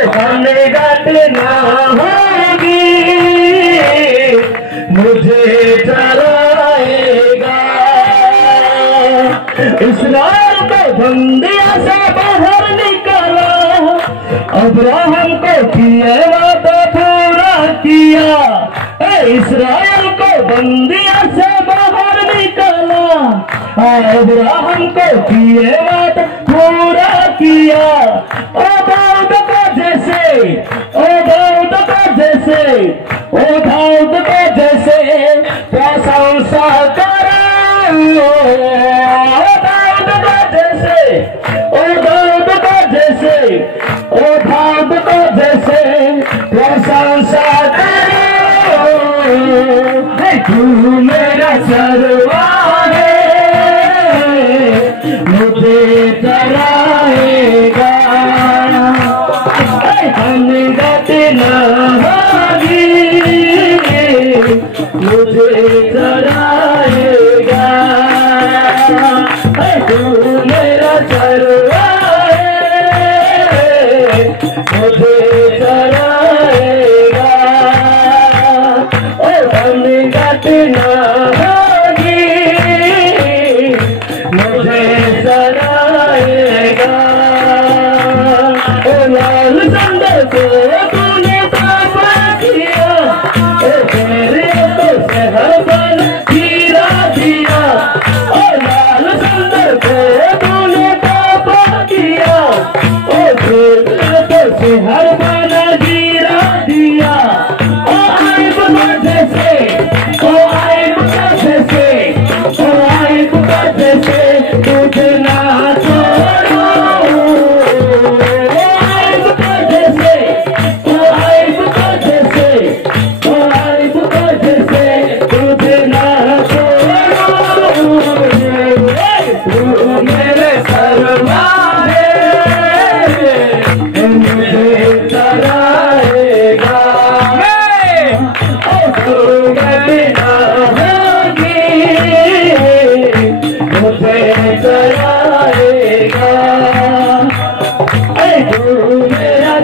घट ना होगी मुझे डराएगा। इस्राएल को बंदियों से बाहर निकाला, अब्राहम को किए वादा पूरा किया। इस्राएल को बंदियों से बाहर निकाला, अब्राहम को किए वादा पूरा किया। ओ दाऊद को जैसे, ओ दाऊद को जैसे, ओ दाऊद को जैसे प्रशंसा करो। ओ दाऊद को जैसे, ओ दाऊद को जैसे, ओ दाऊद को जैसे प्रशंसा करो। तू मेरा सरवार है, मुझे डराएगा। घट ना होगी मुझे डराएगा। तू मेरा सरवार है, मुझे डराएगा। घट ना होगी मुझे डराएगा। लाल संदर को तूने ताबा किया, तेरे तो शहर बन हीरा दिया। लाल संदर को तूने ताबा किया, तेरे तो शहर बन हीरा दिया। आइब को जैसे, ओ आइब को जैसे, ओ आइब को जैसे तुझे ना छोड़ो। मेरे सरवार मुझे डराएगा। घट ना होगी मुझे डराएगा। तू मेरा